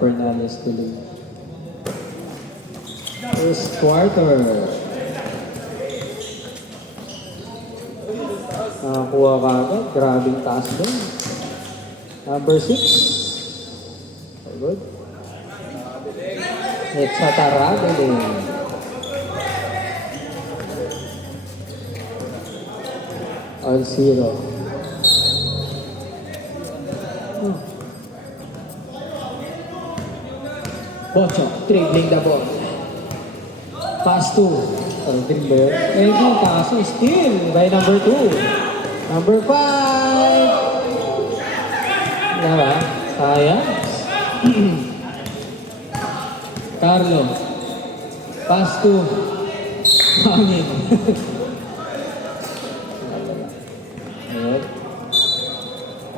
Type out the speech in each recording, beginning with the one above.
Bernales tuloy. First quarter. Nakakuha ka agad. Grabing taas doon. Number 6. Very good. It's a Tarabelin. All zero. Bocho, dribbling the ball. Pass to. Dribbling ba yun? Eh, no, kaso still by number 2. Number 5. Diba? Sayang. Carlo. Pass to. Hangin.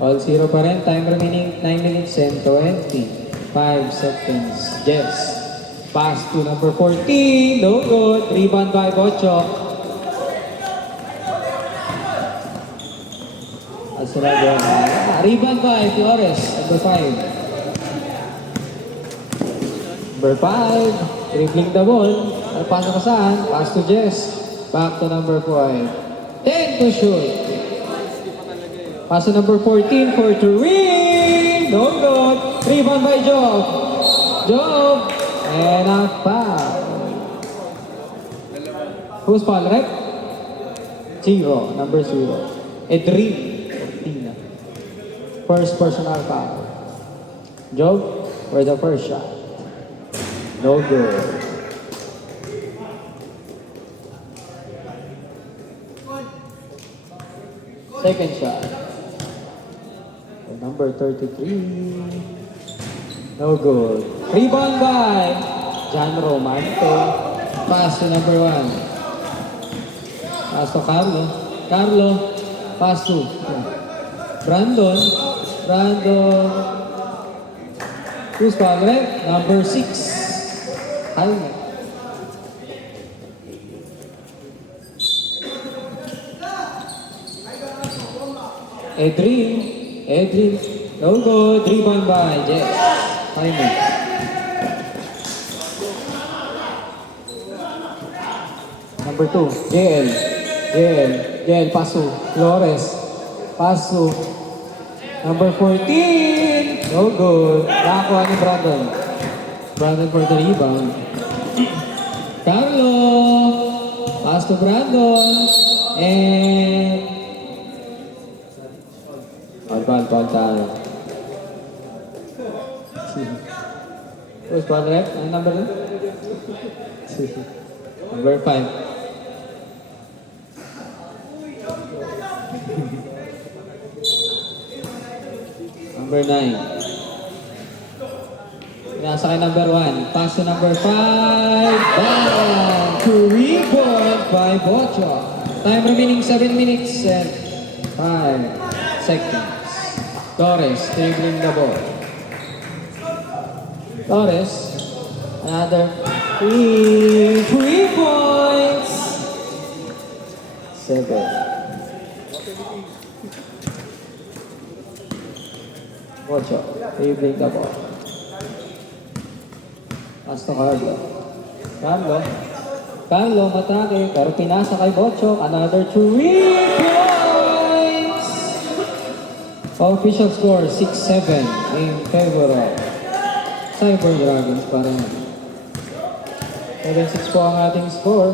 All zero pa rin. Time remaining 9 minutes and 25 seconds. Yes. Pass to number 14. No good. Rebound by Bocho. Rebound by Flores. Number 5. Number 5. Dribbling the ball. Pass na saan? Pass to Jess. Back to number 5. 10 to shoot. Pass to number 14 for three. No good. Rebound by Job. Job. And a foul. Who's foul, right? 0. Number 0. Edrin. Cortina. First personal foul. Job for the first shot. No good. Second shot. Number 33. No good. Rebound by John Romante. Pass to number 1. Pass to Carlo. Carlo. Pass to Brandon. Brandon. Who's foul, right? Number 6. Helmet. Edrin. No good. Rebound by Jeff. Helmet. Number 2. JL. Paso. Flores. Paso. Number 14. No good. Nakakuha ni Brandon. Brandon for the rebound. Carlo. Pass to Brandon. And Ball tayo. Who's ball rep? Ano number na? Number 5. Number 9. Nasa kay number 1. Pass to number 5. Ball! To rebound by Bocho. Time remaining 7 minutes and 5 seconds. Torres dribbling the ball. Torres. Another 3 points. 7. Bocho dribbling the ball. Pass to Carlo. Carlo matake, pero pinasa kay Bocho. Another 3 points. Official score 6-7 in favor of Cyber Dragons para naman. 7-6 po ang ating score.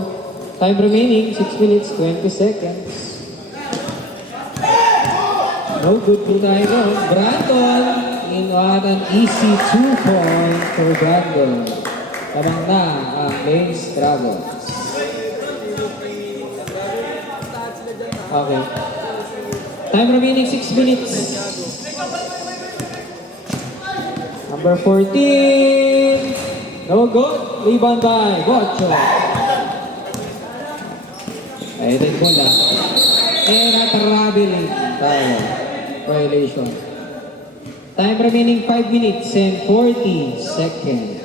Time remaining 6 minutes 20 seconds. No good po tayo doon. Brandon in what an easy 2-point for Brandon. Lamang na ang Blaze Dragons. Okay. Time remaining 6 minutes. Number 14. No good. Rebound by Bocho. Ayun mo na. And at traveling tayo. Violation. Time remaining 5 minutes and 40 seconds.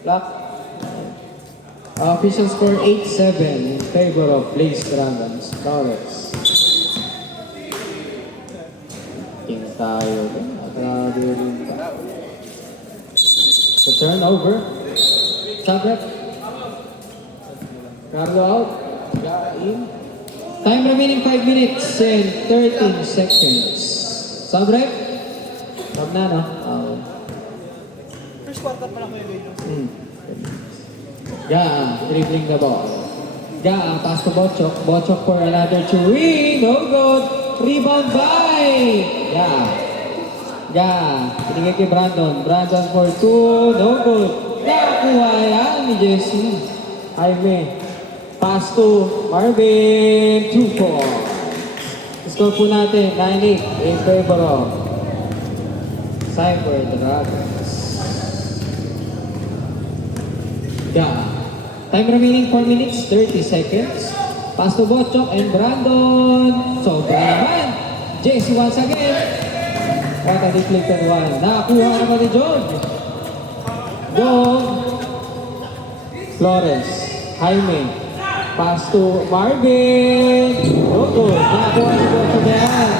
Clock. Official score 8-7 in favor of Blaze Dragons. Flores. Tayo din. Grabe rin pa. So turnover. Sabrep. Carlo out. In. Time remaining 5 minutes and 13 seconds. Sabrep. Sab na, no? First quarter pa lang kayo dito. Dribbling the ball. Pass to Bochok. Bochok for another three. No good. Rebound by. Pinigay kay Brandon. Brandon for two. No good. Nakakuha yan ni Jesse. Jaime. Pass to Marvin. 2-4. Score po natin. 9-8 in favor of Cyber Dragons. Time remaining 4 minutes, 30 seconds. Pass to Bochok and Brandon. Sobra naman. Jesse once again. What a deflected one. Nakakuha naman ni George. Flores. Jaime. Pass to Marvin. Good. Nakakuha ni Bochok yan.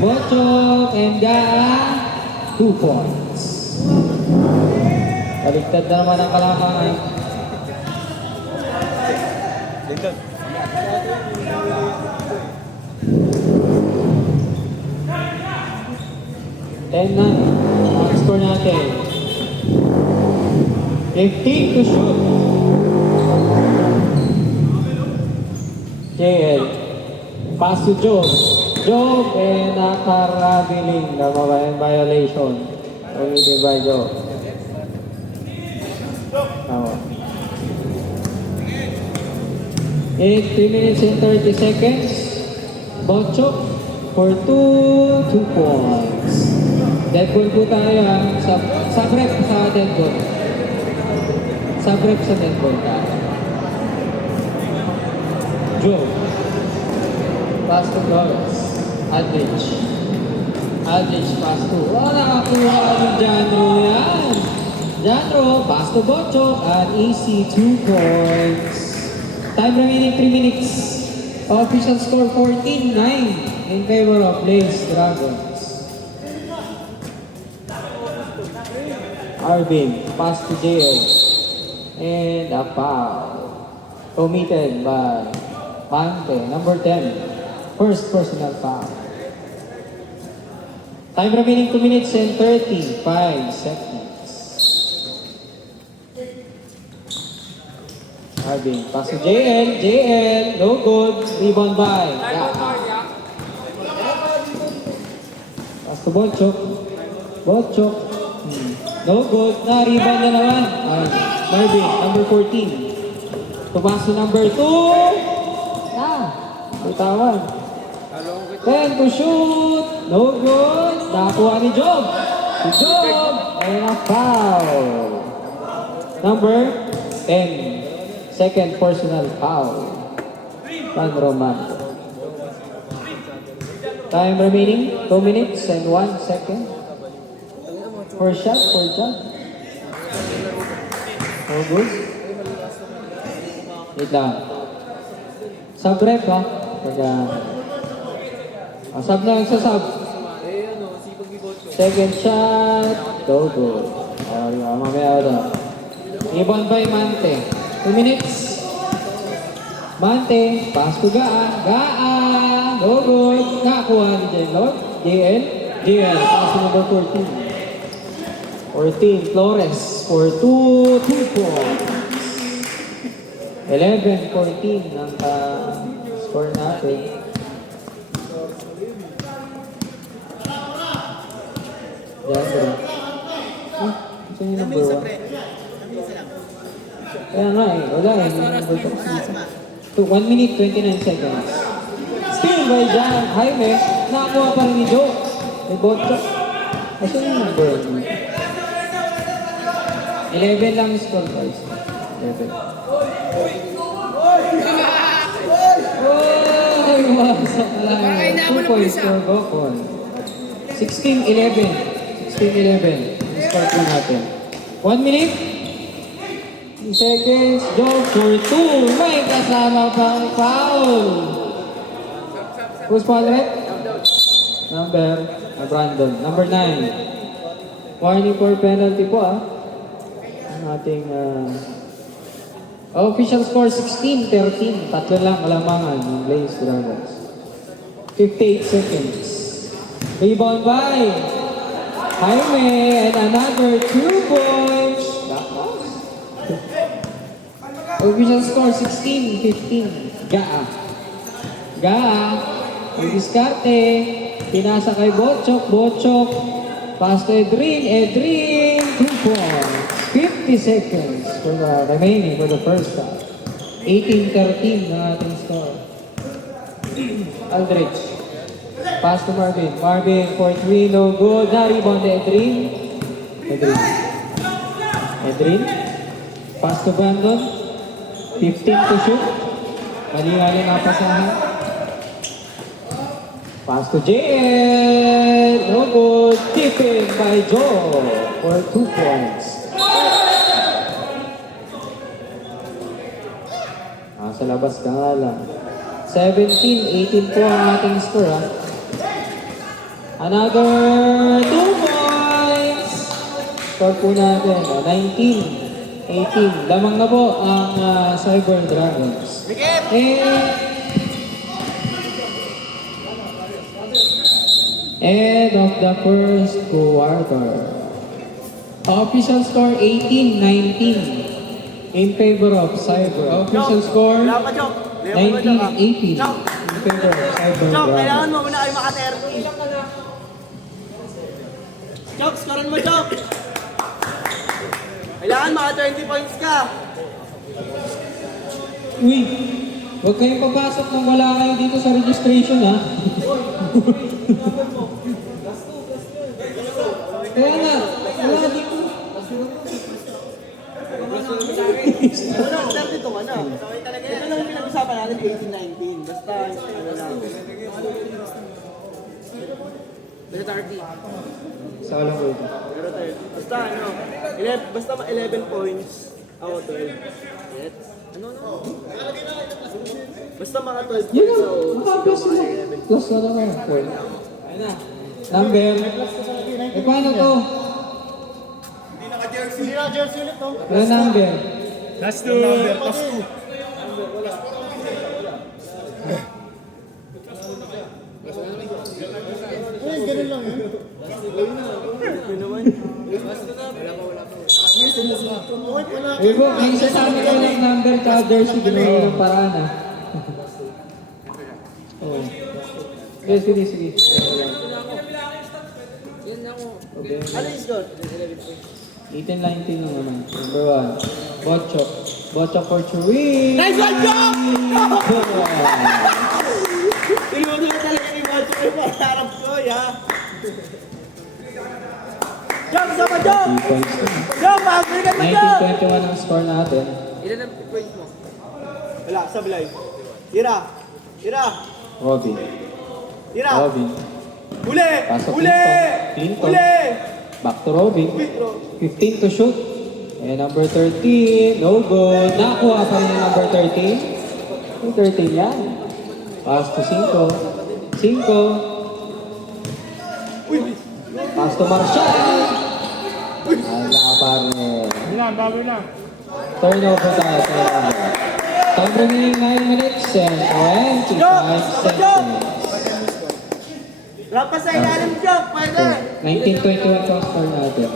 Bochok and 2 points. Baligtad na naman ang kalamangan. Lincoln. 10 na. Ang score natin. 15 to shoot. JL. Pass to Job. Job and nakarabiling na mabayan violation. Committed by Job. Tama. 3 minutes and 30 seconds. Bochok for 2 points. Dead ball po tayo ha. Sa prep sa dead ball. Sa prep sa dead ball tayo. Joe. Pass to Flores. Aldrich. Aldrich pass to. Nakakuha ni Jandro yan. Jandro, pass to Bochok at easy 2 points. Time remaining 3 minutes. Official score 14-9 in favor of Blaze Dragons. Arvin, pass to JL. And a foul. Committed by Mante, number 10. First personal foul. Time remaining 2 minutes and 35 seconds. Arvin, pass to JL, no good, rebound by. Pass to Bochok, no good, rebound na naman. Marvin, number 14. Tumas to number 2. Bitawan. 10 to shoot, no good, nakuha ni Job. And a foul. Number 10. Second personal foul. Van Roman. Time remaining 2 minutes and 1 second. First shot for John. No good. Wait lang. Sub rep ha. Sub na yung sa sub. Second shot. No good. Mamaya na. Ibon by Mante. 2 minutes. Mante, pass to Gaan, no good. Nakakuha ni JL, pass to number 14. Flores for 2 points. 11-14 ang score natin. Yan, ito yung number 1. Kaya nga wala number 1 minute 29 seconds. Still by Jan Jaime, nakakuha pa rin ni Joe. May Bochok. Ito yung number 11 lang score guys. 11. Wasak lang. 2 points for Gokon. 16-11. 16-11. Score po natin. 1 minute. Seconds, Job for 2. May kasama pang foul. Who's foul rep? Brandon. Number 9. Warning for penalty po ang ating official score 16-13. Tatlo lang kalamangan ng Blaze Dragons. 58 seconds. Rebound by Jaime and another 2 points. Official score 16-15. Gaa. May diskarte. Pinasa kay Bochok. Pass to Edrin. 2 points. 50 seconds for the remaining for the first half. 18-13 na ating score. Aldrich. Pass to Marvin. Marvin for 3, no good. Na-rebound to Edrin. Pass to Brandon. 15 to shoot. Mali-mali na pasahan. Pass to JL. No good. Tipping by Joe for 2 points. Sa labas ka nga lang. 17-18 po ang ating score. Another 2 points. Score po natin. 19-18. Lamang na po ang Cyber Dragons. End of the first quarter. Official score 18-19 in favor of Cyber. Official score 19-18 in favor of Cyber Chok, kailangan Dragons. mo muna kayo maka-30. Chok, scorean mo, Chok. Kailangan maka-20 points ka. Uy, huwag kayong papasok nang wala kayo dito sa registration ha. Kaya nga, wala dito. Ano, 32 ka na. Ito lang yung pinag-usapan natin, 18-19. Basta, ano lang. Basta 30. Sa alam ko ito. Pero 30. Basta, ano, basta 11 points. Ako, 12. Yes. Ano? Basta mga 12 Yun points. na, maka-plus na. Plus na naman. Ayun na. Number. Paano to? Hindi na jersey ulit, no? Ano number? Last two. Last two. Ay, ganun lang yun. Ano naman? Eh po, may isa sa amin ko ng number ka, jersey, ginawa ng paraan ah. Oo. Sige. Okay. Ano yung score? 18-19 lang naman. Number 1. Bochok for Churi. Nice one, Chok! Tinuro na talaga ni Macho yung pangarap ko, ya. Chok, sama Chok! 3 points na. Chok, mag-bigay mo, Chok! 19-21 ang score natin. Ilan ang point mo? Wala, sablay. Tira! Robin. Huli! Pasok Huli! Clinton. Huli! Back to Robin. Wait, bro. 15 to shoot. And number 13, no good. Nakuha pa rin yung number 13. Yung 13 yan. Pass to 5. Pass to Marshall. Wala pa rin. Bago lang. Turnover tayo. Time remaining 9 minutes and 25 seconds. Wala pa sa ilalim, Chok! Pwede! 19-21 ang score natin.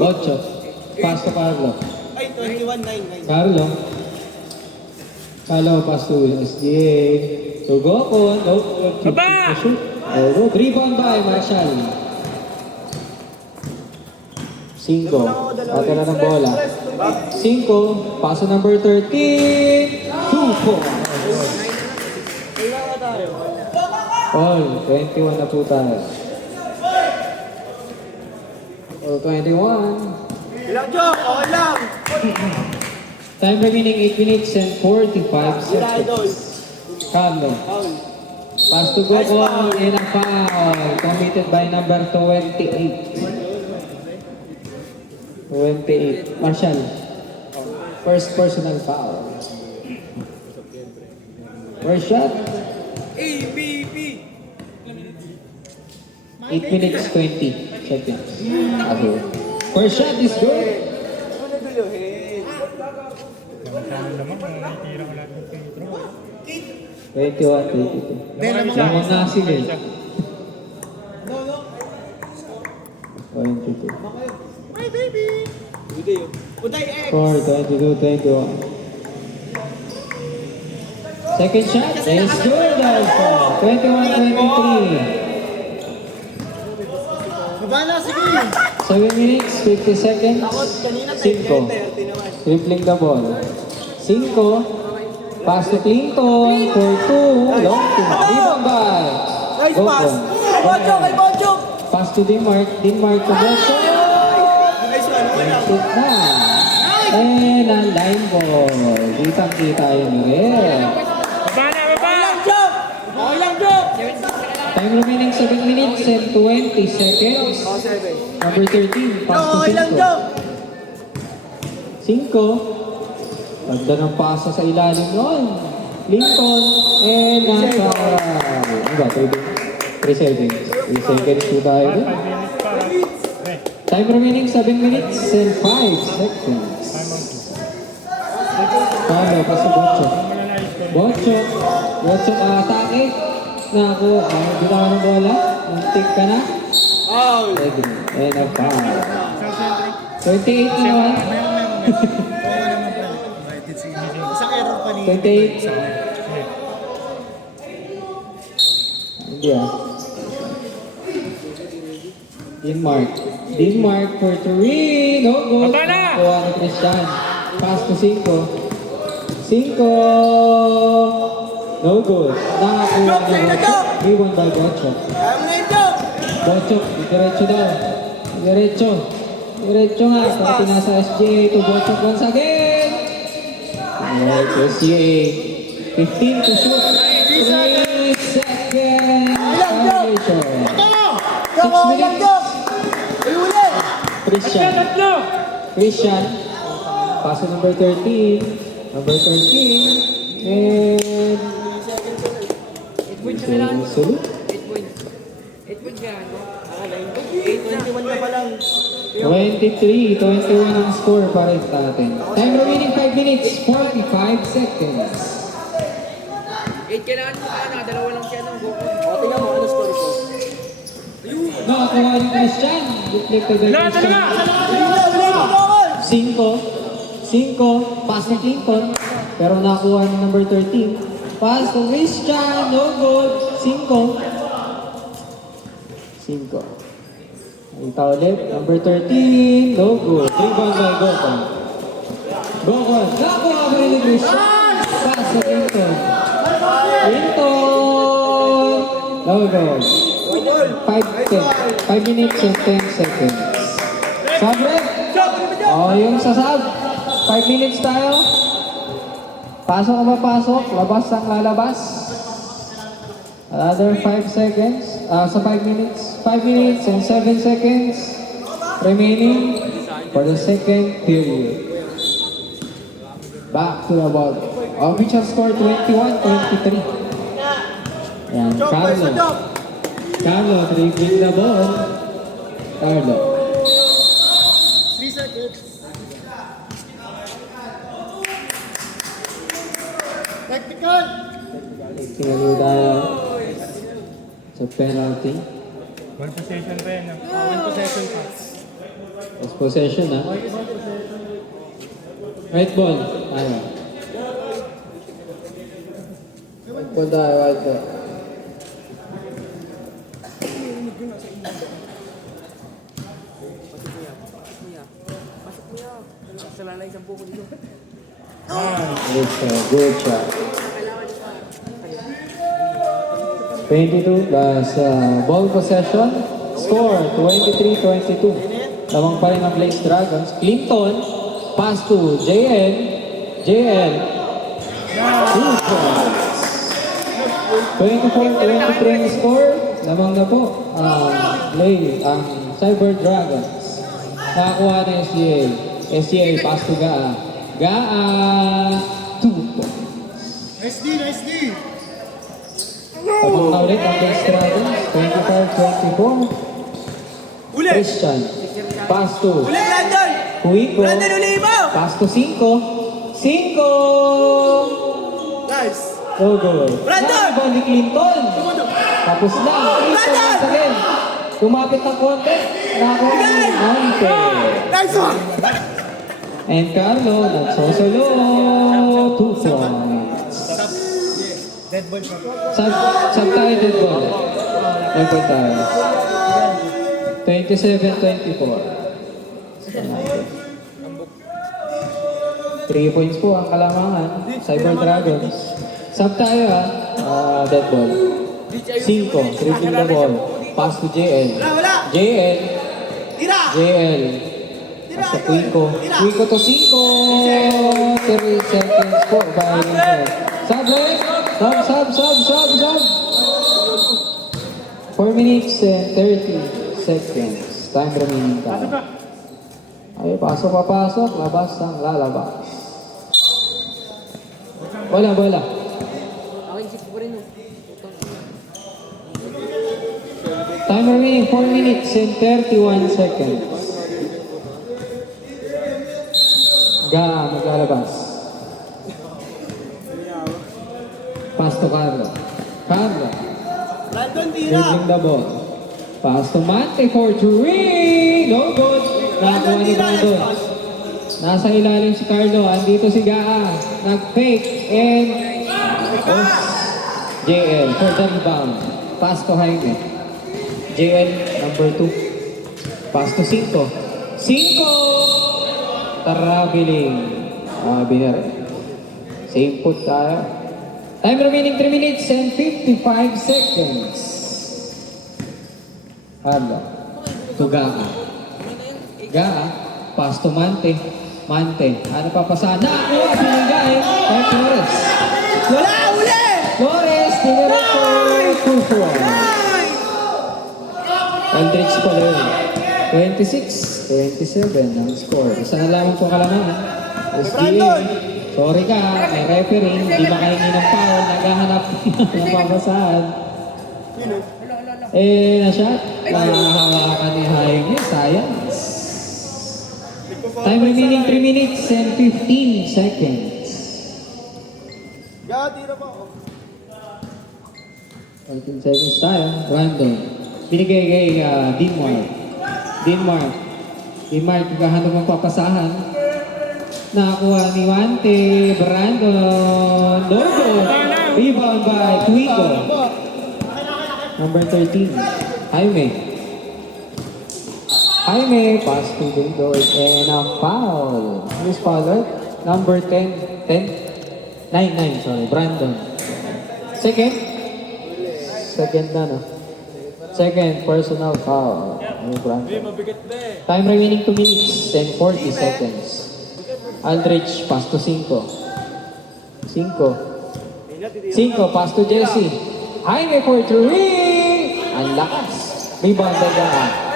8. Pass to Carlo. Ay, 21-9. Carlo, pass to SGA. To Gokon. No, Baba! shoot. Oh, rebound by Marshall. 5. Patala ng bola. 5. Paso number 13. 2 points. Kailangan tayo. All, 21 na po tayo. All 21. Ilang, Chok? Okay lang! Time remaining 8 minutes and 45 Tira, idol. seconds. Carlo. Foul. Pass to Gokon and a foul. Committed by number 28. 28. Marshall. First personal foul. First shot. 8 minutes 20 seconds. Okay. First shot is good. Ano naguluhin? Tama naman, kung nakitira ko lahat ng free throw. 21, 22. Lamang na sila eh. 22. My baby! Hindi yun. Uday X! Score 22, 21. Second shot is good also. 21, 23. Baba na, sige! 7 minutes, 50 seconds. Ako, kanina 5. 30 naman. Tripling the ball. 5. Pass to Clinton for 2. Long two. Rebound by. Nice pass! Kay Bojo! Kay Bojo! Pass to Denmark. Denmark to Bocho. Nice one! Wala. Shoot na. And ang line ball. Kitang-kita yun rin. Baba na, baba! Ilang job! Ilang job! Time remaining 7 minutes and 20 seconds. Oh, 7. Number 13. Pass to Ilang 5. job! 5. Ganda ng pasa sa ilalim nun. Lincoln. And nasa... Ano ba? 3 seconds. 3 seconds po tayo dun. 5 minutes pa. Eh, Time remaining 7 minutes and 5 seconds. time out. Paano? Pass to Bocho. Mananayos ko. Bocho. Bocho atake. Naku, bitaw ng bola. Muntik ka na. Oh! Ready. And a foul. 28 na naman. Isang error pa ni... 28. Hindi ah. Denmark. Denmark for 3. No goal. Baba na! Kuha ni Christian. Pass to 5. 5. No goal. Nakakuha Job, ni sa'yo na, Bocho. Job! Rebound by Bocho. Kaya mo na yung job! Bocho, diretso daw. Diretso. Diretso nga. Pati nasa SGA to Bocho once again. Alright, SGA. 15 to shoot. 3 seconds. Violation. Job, ilang job! Ay, uli! Christian. Tatlo! Christian. Paso number 13. Number 13. And... 8 points. 8 points yan. 8:21 na pa lang. 23, 21 ang score pa rin natin. Time remaining 5 minutes, 45 seconds. 8 kailangan mo ka na. Dalawa lang siya ng Goku. O, tingnan mo, ano score ko? Nakakuha ni Christian. Deflected by Lahat Christian. na! 5, pass ni Clinton. Pero nakuha ni number 13. Pass to Christian, no goal. 5. Kita ulit, number 13, no goal. Rebound by Gokon. Gokon, nakuha ba ni Christian? Pass to Clinton. Clinton, no goal. 5 minutes and 10 seconds. Sabre? Oh, yung sa sab. 5 minutes tayo. Pasok o pasok? Labas ang lalabas. Another 5 seconds. Sa 5 minutes. 5 minutes and 7 seconds remaining for the second period. Back to the ball. Official score 21-23. Yan, Carlo. Carlo dribbling the ball. Carlo. 3 seconds. Technical! Tinalo tayo sa penalty. One possession pa yan. One possession pa. Last possession ha. Right ball. Ano? Right ball tayo. Right ball. Sala na isang buko dito. Good shot. 22 plus ball possession. Score 23-22. Lamang pa rin ang Blaze Dragons. Clinton. Pass to JL. JL. 2 points. 24-23 ang score. Lamang na po ang Cyber Dragons. Nakakuha na SGA. SGA pass to Gaa. Gaa. 2 points. Nice D, nice D! Lamang na ulit ang Blaze Dragons. 25 number 24. Uli! Christian. Pass to Uli, Brandon! Huico. Brandon, uli mo! Pass to 5. 5! Nice! No goal. Brandon! Nakabal ni Clinton. Tapos na. Christian once again. Lumapit ng konti. Nakakuha ni Monte. Nice one! And Carlo, nagsosolo. 2 points. Dead ball pa. Sub tayo dead ball. Dead ball tayo. 27-24. 3 points po ang kalamangan. Cyber Dragons. Sub tayo dead ball. 5, tripping the ball. Pass to JL. Wala! JL. Tira! JL. Pass to Quico. Quico to 5. 3 seconds po. By sub, right? Sub. 4 minutes and 30 seconds. Time remaining tayo. Ay, pasok. Labas ang lalabas. Bola. Akin, 6 pa rin. Time remaining 4 minutes and 31 seconds. Maglalabas. Pass to Carlo. Brandon, tira! Dribbling the ball. Pass to Mante for 3. No good. Nakakuha ni Brandon. Nasa ilalim si Carlo. Andito si Gaa. Nag-fake. And JL for the rebound. Pass to Jaime. JL number 2. Pass to 5. 5! Traveling. Binare. Same put tayo. Time remaining 3 minutes and 55 seconds. Carlo. To Gaa. Pass to Mante. Ano papasahan? Nakakuha. Binigay. Kaya Flores. Wala! Uli! Flores. Dinereto. 2-4. Aldrich pa rin. 26-27 ang score. Isa na lang po kalamangan. SGA. Sorry ka, may referee. Hindi makahingi ng foul. Naghahanap ng babasahan. Na-shot. Nakahawakan ni Jaime. Sayang. Time remaining 3 minutes and 15 seconds. Tira pa ako. 14 seconds tayo. Brandon. Binigay kay Denmark. Naghahanap ng papasahan. Nakakuha ni Wante. Brandon. Logo. Rebound by Quico. Number 13. Jaime. Pass to Gildo. And a foul. Who's foul? Number 10. 9, sorry. Brandon. Second na, no? Second personal foul. Brandon. Time remaining 2 minutes and 40 seconds. Aldrich, pass to 5. 5, pass to Jesse. Jaime for 3. Ang lakas. Rebound by Gaa.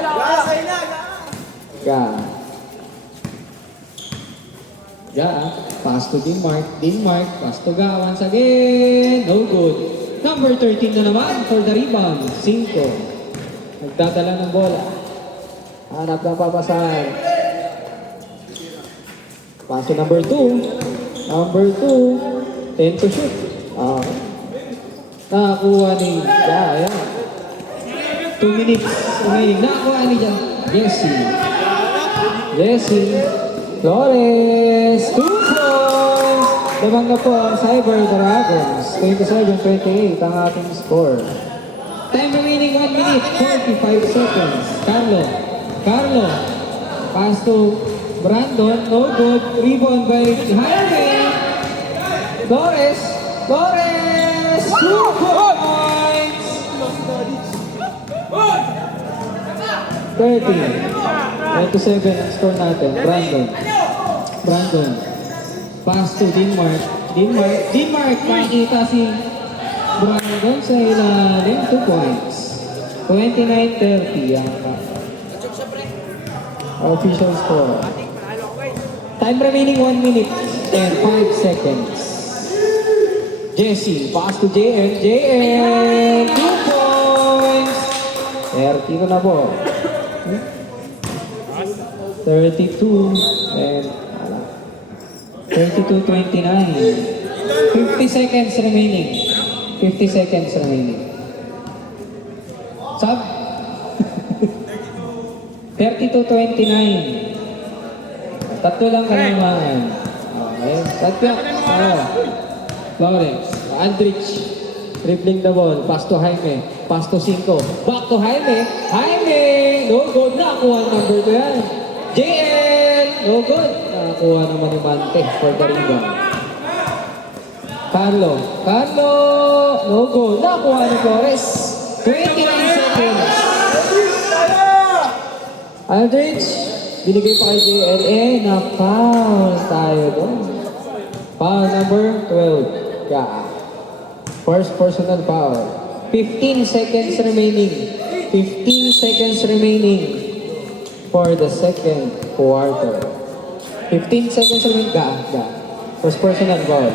Pass to Denmark. Pass to Gaa once again. No good. Number 13 na naman for the rebound. 5. Nagdadala ng bola. Hanap ng papasahan. Pass to number 2. 10 to shoot. Nakakuha ni Gaa. 2 minutes remaining. Nakakuha ni Jesse. Flores. 2 points. Labang na po ang Cyber Dragons. 27-28 ang ating score. Time remaining 1 minute, 45 seconds. Carlo. Pass to Brandon. No good. Rebound by Jaime. Flores. 2 points. 27 ang score natin. Brandon. Pass to Denmark. Nakikita si Brandon sa ilalim. 2 points. 29-30 ang official score. Time remaining 1 minute and 5 seconds. Jesse, pass to JL. 2 points. 30 na po. 32 and 32-29. 50 seconds remaining. 50 seconds remaining. Sub? 32-29. Tatlo lang kalamangan. Okay. Tatlo. Lawrence. Andrich. Dribbling the ball. Pass to Jaime. Pass to 5. Back to Jaime. Jaime! No good. Nakakuha number 2 yan. JL! No good. Nakakuha naman ni Mante for the rebound. Carlo. Carlo! No good. Nakakuha ni Flores. 29 seconds. Aldrich, binigay pa kay JL. Na-foul tayo doon. Foul number 12. Yeah. First personal foul. 15 seconds remaining. 15 seconds remaining for the second quarter. 15 seconds remaining. First personal foul.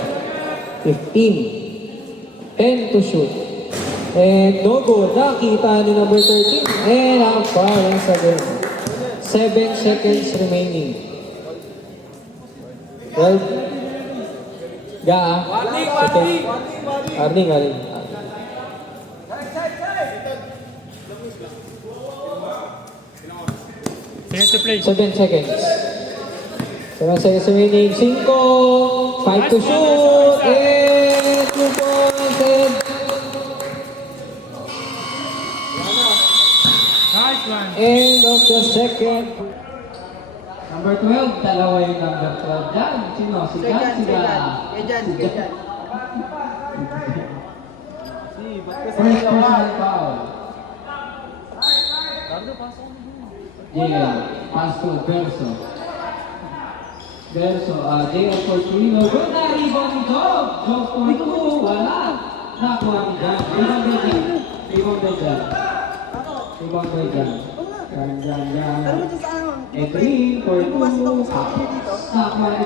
15. 10 to shoot. And no good. Nakita ni number 13. And ang foul once again. 7 seconds remaining. 12. Arning. Finish the play. 7 seconds. 7 seconds remaining. 5. 5 to shoot. And 2 points. And Nice one. end of the second. Number 12. Dalawa yung number 12 dyan. Sino? Si Jan? Si Jan? First personal foul. Yeah, pass to Verso. JL for 3. No good na. Rebound ni Job. Job for 2. Wala. Nakuha ni Jan. Rebound by Jan. Jan. Edwin for 2. Nakuha ni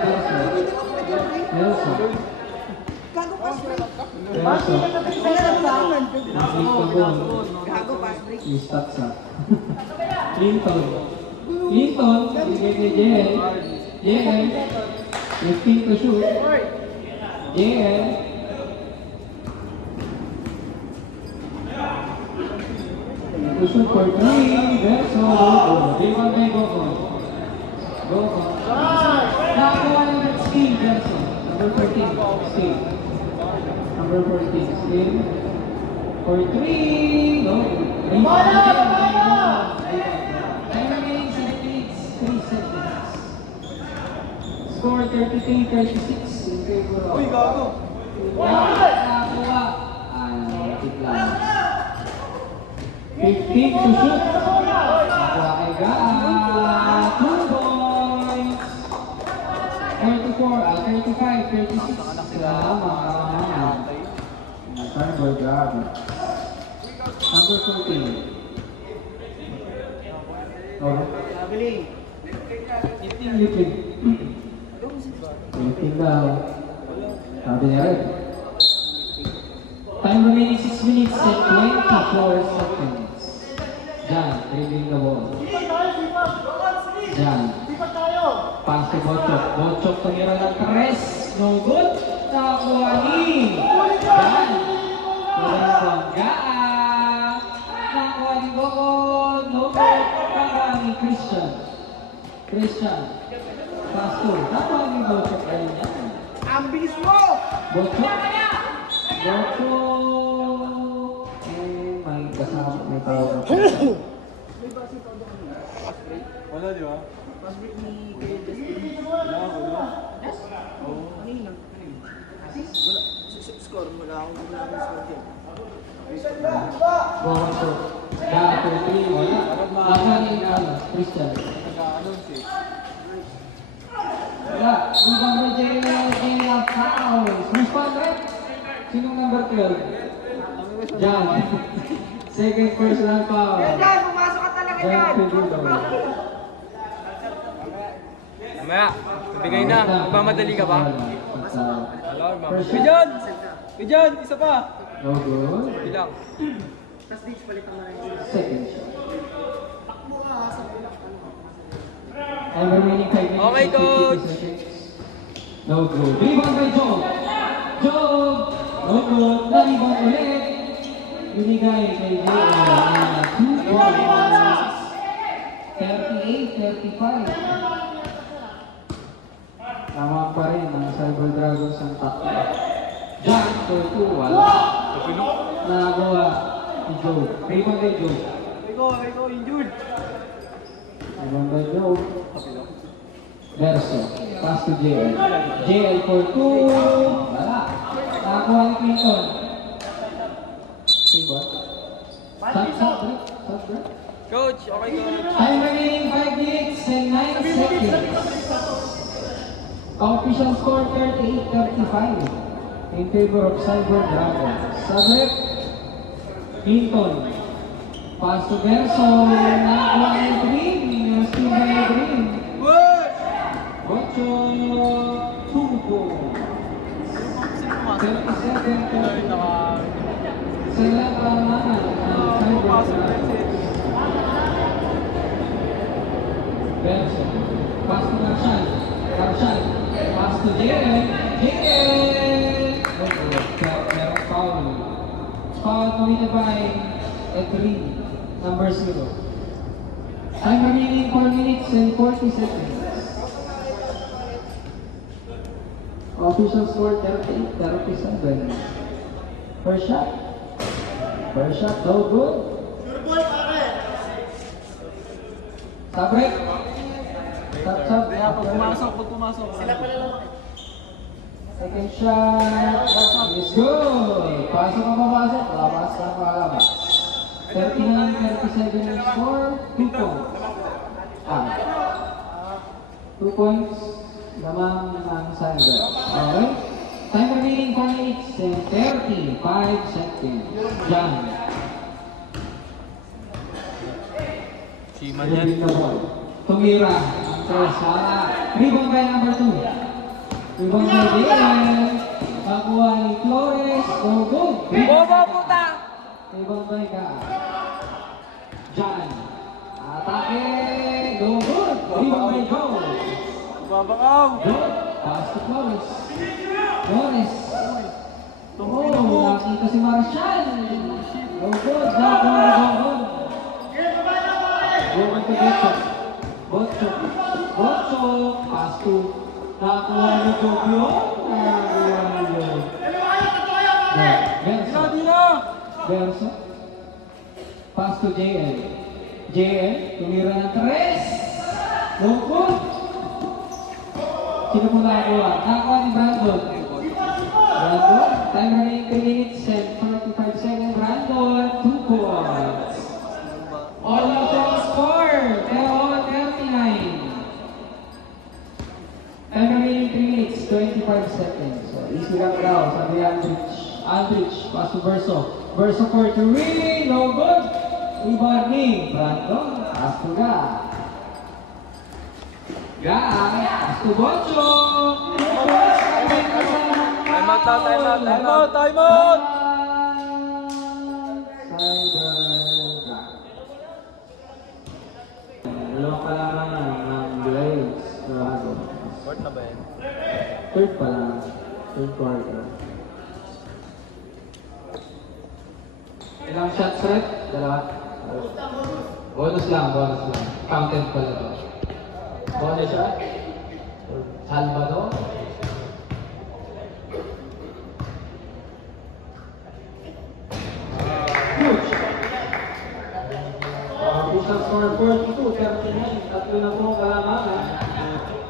Verso. Stop sa. Clinton, bigay kay JL. 15 to shoot. JL. To shoot for 3. Verso. Rebound by Gokon. Nakakuha ng steal. Verso. Number 14. Steal. Number 14. Steal. For 3. No. Rebound. Time remaining 7 minutes. 3 seconds. Score 33-36 in favor of... Uy, gago! Nakakuha. Tiklan. 15 to shoot. Nakuha kay Gaan. 2 points. 35-36. Sila lamang. Time by Gabi. Number 14. Oh. Lipin. Lipin daw. Sabi niya rin. Time remaining 6 minutes and 24 seconds. Jan, dribbling the ball. Jan. Pass to Bochok. Bochok tumira ng 3. No good. Nakakuha ni Jan. Gaan. Nakakuha ni Bokon. No good. Para ni Christian. Pass to. Nakakuha ni Bochok. Ayun yan. Ang bilis mo! Bochok. May kasama, may tawag ako. Wala, di ba? Wala. Score mo lang akong ginamit sa game. Bawang to. Dahil to 3, wala. Nakanin Christian. Wala. Ibang may JL fouls. Who's foul, right? Sinong number 12? Jan. Second personal foul. Yan, pumasok ka talaga Jan yan! Pedro. Mamaya, bigay na. Magmamadali ka ba? First Bijan! Bijan, isa pa! No good. Bilang. Second shot. Time remaining 5 minutes. Okay, and 52 coach. seconds. No good. Rebound by Job. Job! No good. Na-rebound ulit. Binigay kay Jay. 2 points. 38-35. Tama pa rin ang Cyber Dragons ang tatlo. John, 2-2. Wala. Nakakuha si Joe. Rebound kay Joe. Rico, injured. Rebound by Joe. Verso. Pass to JL. JL for 2. Wala. Nakakuha ni Clinton. Say what? Shot, break. Coach, okay coach. Time remaining 5 minutes and 9 seconds. Official score 38-35 in favor of Cyber Dragons. Subject, Clinton. Pass to Verso. Nakakuha ni Green. Steal by Green. Ocho. 2 goals. 37 sa laban ng Cyber Dragons. Verso. Pass to Garshan. Pass to Jalen. Merong foul. Foul committed by Edrin, number 0. Time remaining 4 minutes and 40 seconds. Official score 38-37. First shot. No good. Sabret. Sab. Pag pumasok. Sila pala lang. Second shot. Is good. Pasok ang papasok. Labas ang palabas. 39-37 yung score. 2 points. 2 points. Lamang ang Cyber. Okay? Time remaining 4 minutes and 35 seconds. John. Rebound the ball. Tumira. Ang tres. Wala. Rebound by number 2. Rebound by Jalen. Nakuha ni Flores. No good. Bobo puta! Rebound by Ka. John. Atake. No good. Rebound by Joe. Babakaw. Good. Pass to Flores. Flores. Nakita si Marshall. No good. Nakuha ni Joe. Going to Botcho. Pass to nakuha ni Jobio. Verso. Pass to JL. Tumira ng 3. No good. Sino po nakakuha? Nakakuha ni Brandon. Time remaining 3 minutes and 45 seconds. Brandon, 2 points. All of them score. 39. Time remaining 3 minutes, 25 seconds. So, easy lang daw. Sabi Aldrich. Pass to Verso. Verso for 3. No good. Rebound ni Brandon. Pass to Ga. Pass to Bocho. Time out. Cyber. Dalawang kalamangan ng Blades Dragons. Court na ba yan? Third pa lang. Third quarter. Ilang shots, Red? Dalawa? Bonus lang. Counted pala to. Bonus shot? Salvador? Huge! Official score 42-39. Tatlo na po kalamangan.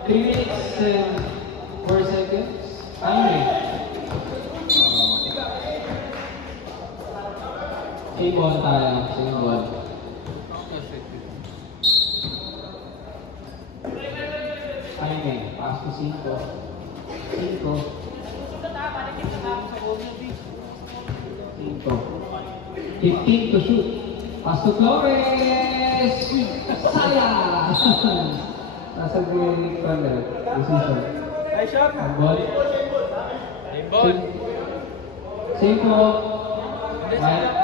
3 minutes and 4 seconds. Timing. Same ball tayo. Same ball. Timing. Pass to 15 to shoot. Pass to Flores! Sayang! Nasa green corner. Position. Nice shot. Ang ball. Limbon! Same po. Right.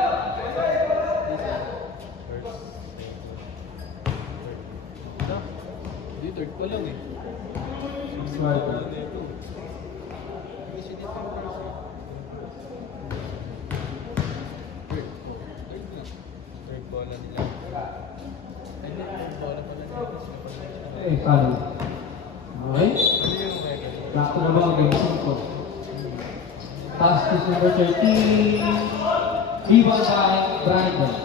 third pa lang eh. Quarter. Third bola nila. Ay, hindi, third bola pala nila. Eh, paano? Okay? Ano yung record? Back to the ball, game 5. Pass to number 13. Rebound by Brandon.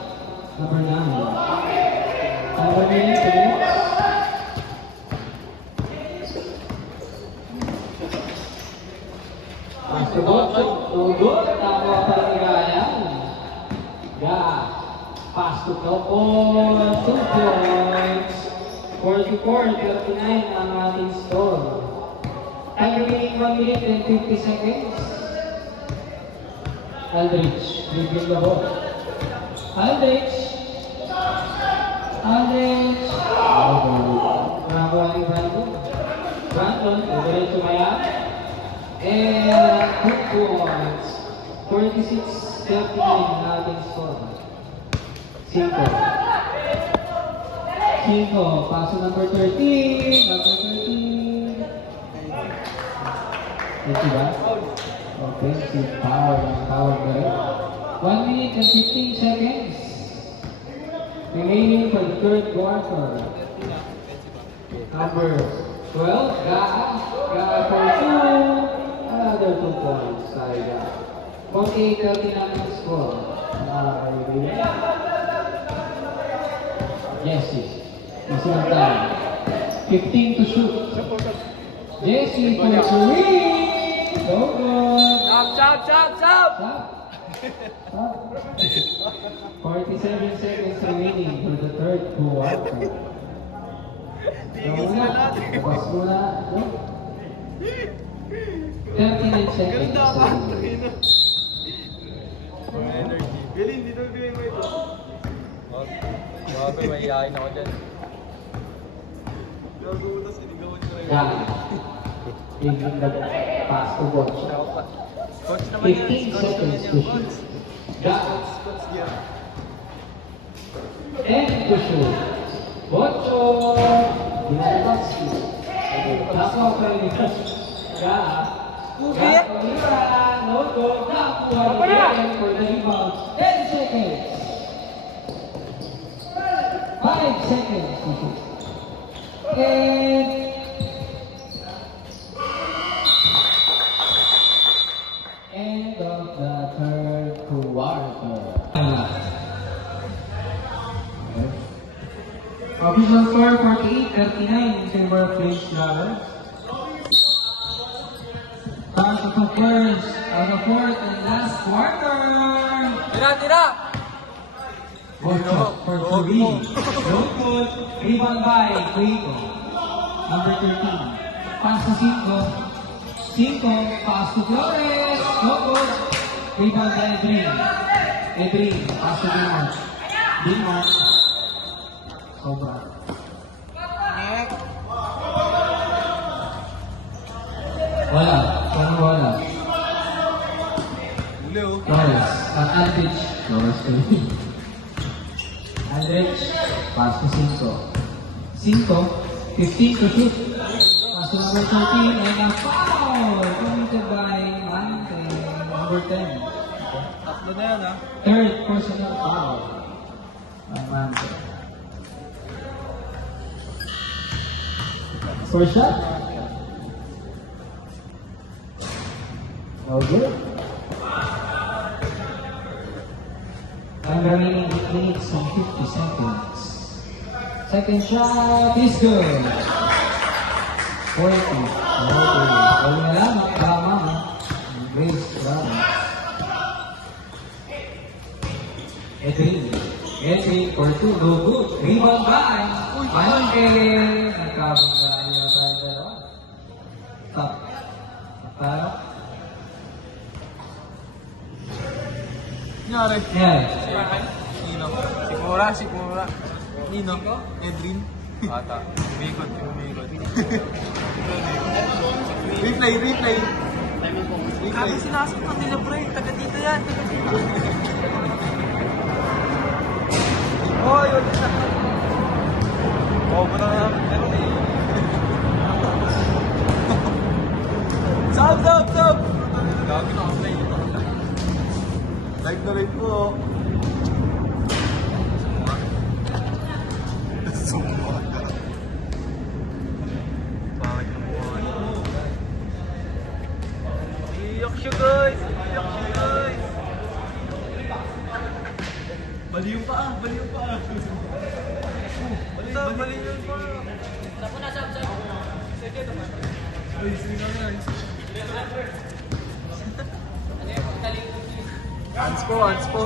Number 9. Number 8, 2 minutes. Pass to Bocho. No good. Nakuha pa rin ni Ryan. Yeah. Pass to Topon. 2 points. 44-39 ang ating score. Time remaining 1 minute and 50 seconds. Aldrich, leaving the ball. Aldrich! Aldrich! Nakakuha ni Brandon. Brandon, diretso maya. And 2 points. 46-39 ang ating score. 5. 5, paso number 13. Number 13. Ito ba? Okay, si Power ba rin? 1 minute and 15 seconds. Remaining for the third quarter. Number 12, Gaa. Gaa for 2. Another 2 points. Sorry, Gaa. 48-39 ang score. Jesse. Easy lang tayo. 15 to shoot. Jesse for 3. So good. Chop! Stop. 47 seconds remaining for the third quarter. Tapos muna. 39 seconds. Galing, dito bigay mo ito. Grabe, may iyain ako dyan. Nagutas, inigawan ko rin. Yeah. Taking the pass to watch. Coach naman yan. 15 Coach naman seconds yan. to Coach. shoot. Got Coach yan. 10 to shoot. Ocho. Binalabas. Nako pa rin ito. Got. Got. No goal. Nakuha again for the rebound. 10 seconds. 5 seconds to shoot. And end of the third quarter. Official score 48-39 in favor of Prince Brothers. Pass of the first of the fourth and last quarter. Tira! Bocho for 3. No good. Rebound by Cuico. Number 13. Pass to 5. 5. Pass to Flores. No good. Rebound by Edrin. Edrin. Pass to Dimos. Dimos. Sobra. Wala. Parang wala. Flores. Advantage. Flores for me. Aldrich, pass to 5. 15 to shoot. Pass to number 13 and a foul committed by Mante, number 10. Tatlo na yan, ha? Third personal foul by Mante. First shot. No good. Time remaining 8 minutes and 50 seconds. Second shot is good. 40. Okay. Wala na lang. Tama. Grace. Bravo. Edwin for 2. No good. Rebound by. Mante. Nagkabangga niya tayo dalawa. Stop. Para. Nangyari. Yeah. Nino. Sigmura. Nino. Edrin. Ata. Umikot. Replay. Kami sinasaktan nila, pre. Taga dito yan. Oh, yun. Oh, wala na. Sub! Gagi na kasi ito. Live na live po. Iyak siya guys! Bali yung paa! Bali yung paa! Hands po.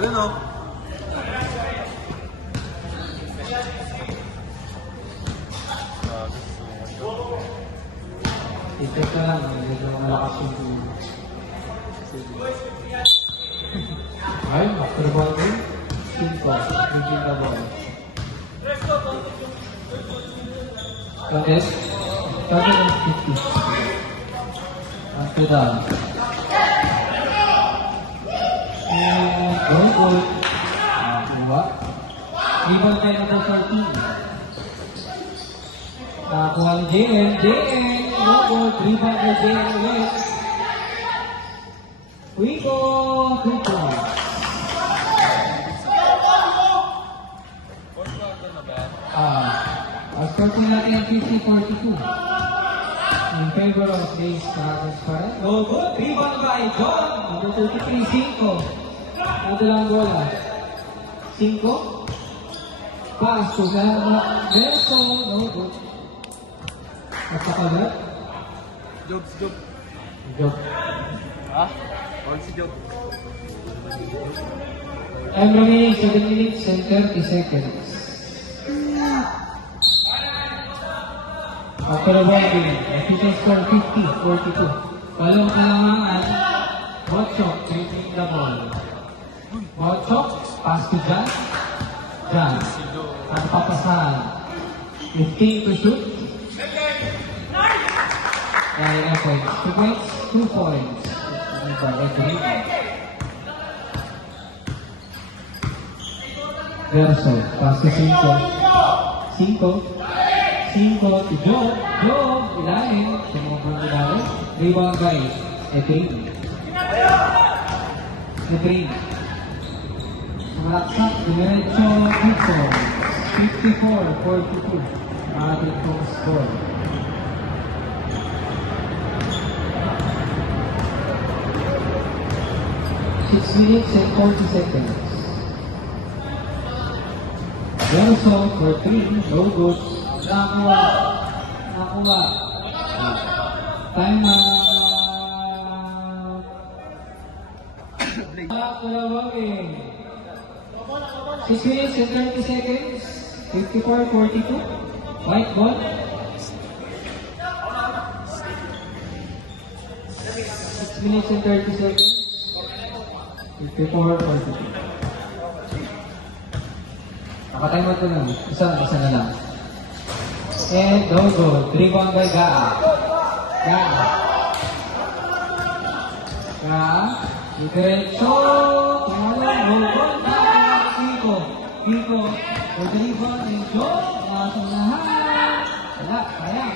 Yun o. I-check ka lang, medyo malakas yung team. Ay, after ball game, 5, bringing the ball. Contest, 750. After that. And very good. Diba? Rebound by number 14. Nakakuha ni JM. No good. Rebound by JM ulit. Rico, 2 points. Ang score po natin ang 50-42. In favor of Blaze Dragons pa rin. No good. Rebound by John. Number 33, 5. Ito lang bola. 5. Pass to Nelson. No good. At sakalat. Job. Job. Ha? All si Job. Time remaining 7 minutes and 30 seconds. After the ball game, official score 50-42. Walong kalamangan, Mochok taking the ball. Mochok, pass to Jan. Ang papasahan. 15 to shoot. 9 points. 2 points, 2 points. Verso, pass to 5 to Job, ilalim, sumubong ilalim, rebound by Efrain. Malaksak, diretso, 54-42, ating pong score. Six minutes and 40 seconds. Verso, 14, no good. Nakuha. Time out. Kulawangin. 6 minutes and 30 seconds. 54-42. White ball. 6 minutes and 30 seconds. 54-42. Nakatime out ko lang. Isa na lang. And no good. Rebound by Gaa. Diretso. Tumalong. No good. Kiko. With the rebound and Joe. Nakasang lahat. Wala. Sayang.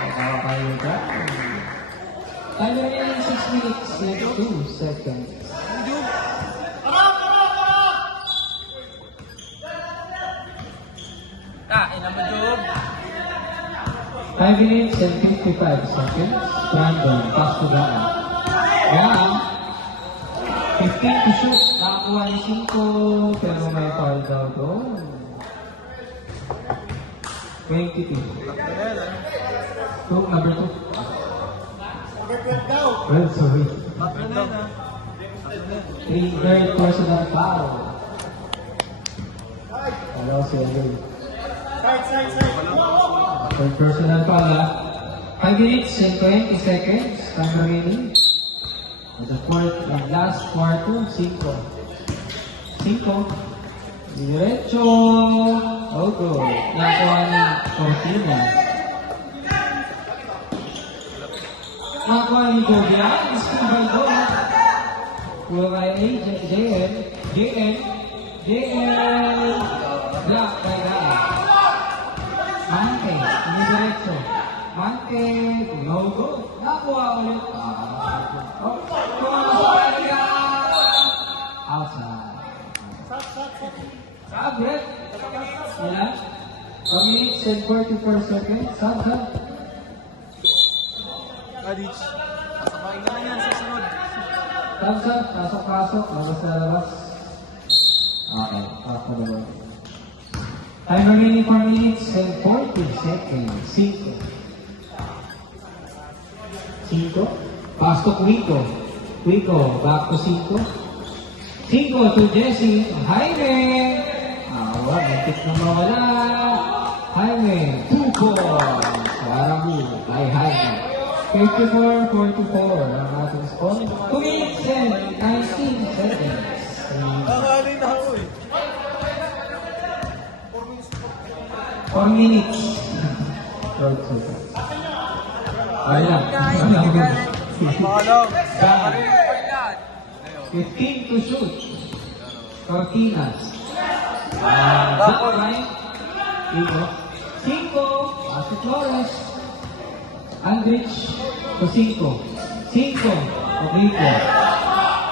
Nakawa kayo ka. Time remaining 6 minutes and 2 seconds. Ina mo, Job. 5 minutes and 55 seconds. Brandon, pass to Gaa. 15 to shoot. Nakakuha ni 5, pero may foul daw doon. 22. Number 2. Well, sorry. Third personal foul. Hello, si Alvin. Third personal foul, 5 minutes and 20 seconds. Time remaining. The fourth and last quarter, 5. Diretso. Oh, good. Nakuha ni Cortina. Nakuha ni Jovian. Iskumbal doon. Kuha kay JN. Block by Gaa. Mante. Diretso. Wanted. No good. Nakuha ulit. Kumasaya. Outside. Sabret. Ilan? 1 minute and 44 seconds. Sab. Adich. Sabay na yan sa sunod. Sab. Pasok. Labas na labas. Okay. Pasok na labas. Time remaining 4 minutes and 40 seconds. 5. Pass to Quico. Back to 5. 5 to Jesse. Jaime. Muntik na mawala. Jaime. 2 points. Warabu. By Jaime. 54-44 ang ating score. 2 minutes and 19 seconds. Nakakali na ako eh. 4 minutes. 12 seconds. Ayan. Makalong. 15 to shoot. Cortinas. Back line. 5. Paso Flores. Andrich to 5. 5.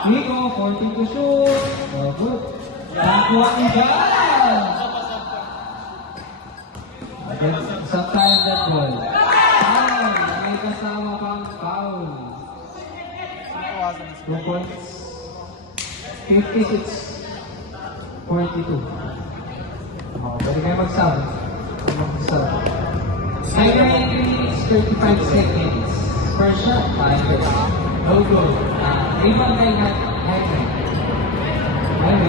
Rico. 14 to shoot. Oh, good. Nakuha ni Jan. Isang tayo that ball. May kasama pang foul. 2 points. 56-42. Pwede kayo magsabi. Time remaining 35 seconds. First shot, 5. No good. Rebound kay Jaime. 5.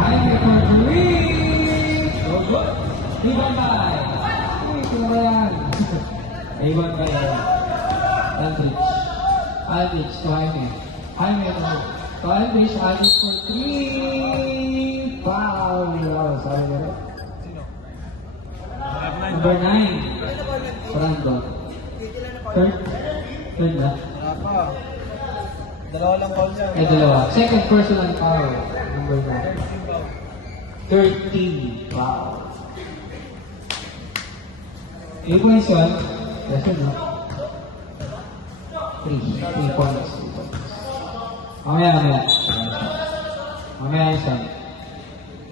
Jaime for 3. No good. Rebound by. Uy, sino ba yan? Rebound by Aldrich to Jaime. Jaime to Aldrich. Aldrich for 3. Foul. Sorry, gano'n. Number 9. Brandon. Third na. Dalawa lang foul niya. Dalawa. Second personal foul. Number 9. 13. Wow. 3 points yun. Yes or no? 3 points. Mamaya. Mamaya isa.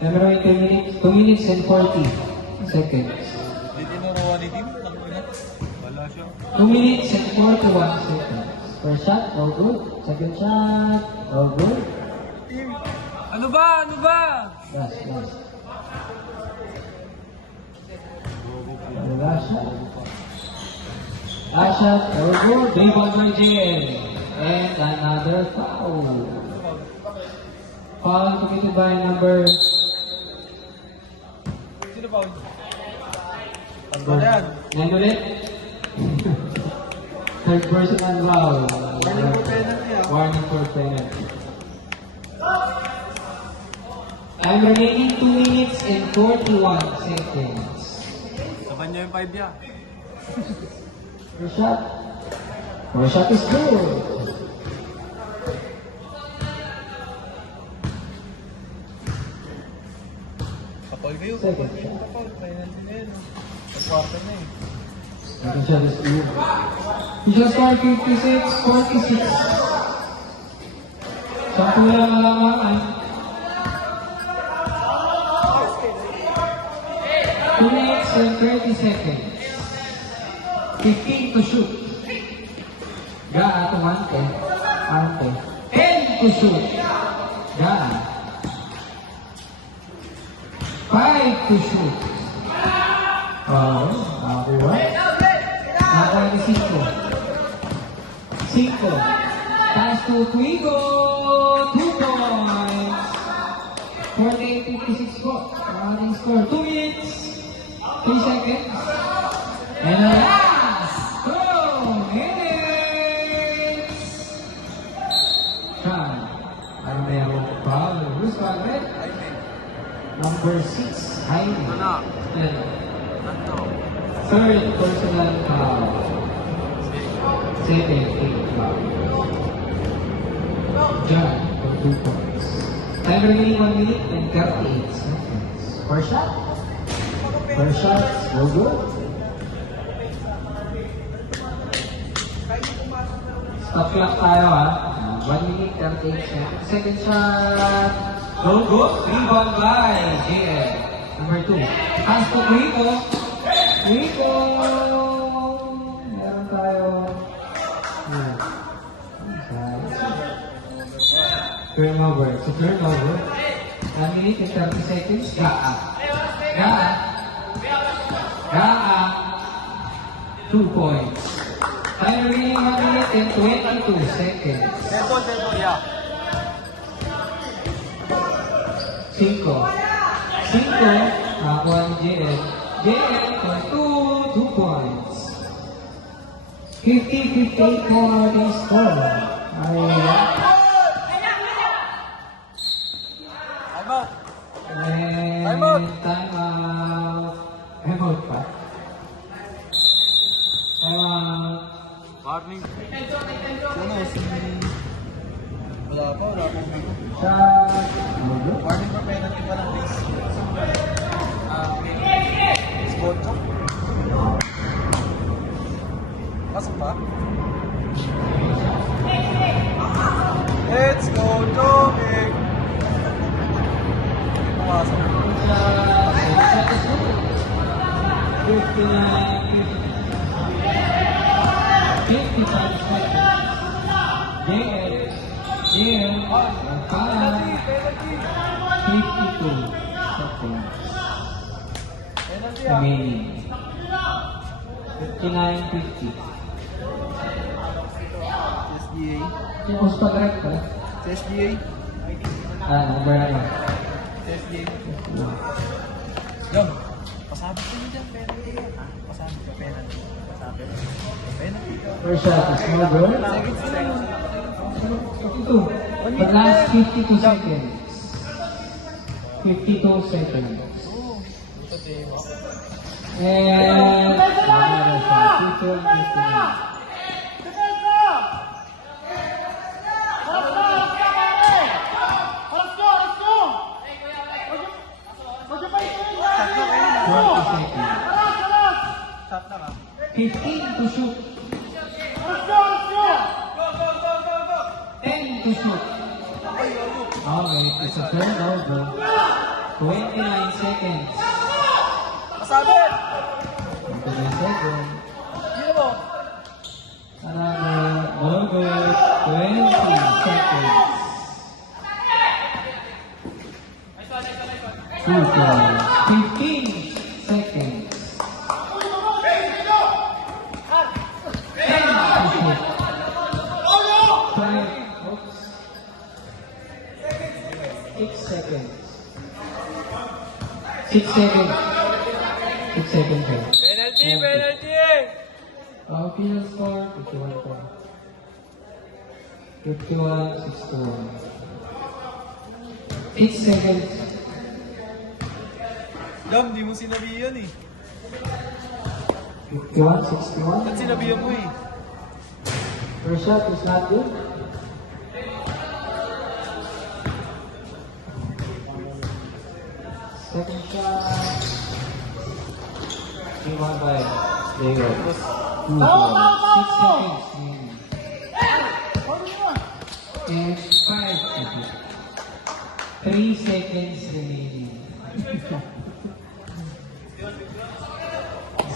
Number 2 minutes and 40 seconds. Hindi tinuruan ni Tim. Wala siya. 2 minutes and 41 seconds. First shot, all good. Second shot, all good. Ano ba? Last shot. Last shot, all good. Rebound by JL. And another foul. Foul committed by number... Sino foul? Ano yan? 9 ulit. Third personal foul. Warning for penalty, ah. Warning for penalty. Time remaining 2 minutes and 41 seconds. Saban niya yung 5 niya. First shot. First shot is good. Kapal kayo. Second shot. Kapal. Penalty na yun. Nagkwarto na eh. Second shot is good. He just scored 56-46. Sampu lang alamangan. 2 minutes and 30 seconds. 15 to shoot. Gaan to Ante. 10 to shoot. Gaan. 5 to shoot. Nakuha. Nakuha ni 5. Pass to Quigo. 2 points. 48-56 po. Ang ating score. 2 minutes. 3 seconds. And the last 2 minutes. Try. Ano na yung foul? Who's foul, right? Number 6, Jaime. Then, third personal foul. Second, 8 foul. John, for 2 points. Time remaining 1 minute and 38 seconds. First shot. First shot, no good. Stop clock tayo ha. 1 minute 38 seconds. Second shot. No good. Rebound by JL. Number 2. Pass to Rico. Rico. Meron tayo. Turnover. So turnover. 1 minute and 30 seconds. Gaa. Gaa. Gaa. 2 points. Time remaining 1 minute and 22 seconds. Yeah. 5. 5. Nakakuha ni JL. JL for 2 points. 50-58 for the score. Time out. Time out. Time out pa. Time out. Warning. Wala pa. Shot. Warning pa penalty pa lang, please. Score ko. Pasok pa? Let's go, Jovic! Pumasok. 55 seconds. JL. Para 52 seconds. Remaining. 59-50. SDA. Tapos pag-rep ba? SDA. Number ano? SDA. Yun. Pasabi ko niyo dyan, penalty yan. Pasabi ko, penalty. Pasabi ko. Penalty. First shot is no good. 52. But last 52 seconds. 52 seconds. And another shot. 52-59. Stop na ka. 15 to shoot. 10 to shoot. Okay, it's a turnover. 29 seconds. Pasabi! 29 seconds. Sino mo? Another, no good. 20 seconds. 2 points. 15 seconds. 10 to shoot. 5, oops. 6 seconds. 6 seconds. 6 seconds. Penalty! Penalty! Final score, 51 points. 51-61. 6 seconds. Dam, di mo sinabi yan eh. 51-61. Ba't sinabi mo eh? First shot is not good. Second shot. 3-1 by Diego. 6 seconds. And 5 seconds. 3 seconds remaining.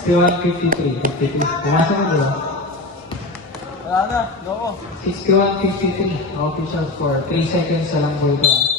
61-53. 53. Pumasok mo ba? Wala na, loko. 61-53. Official score. 3 seconds sa lang boy ka.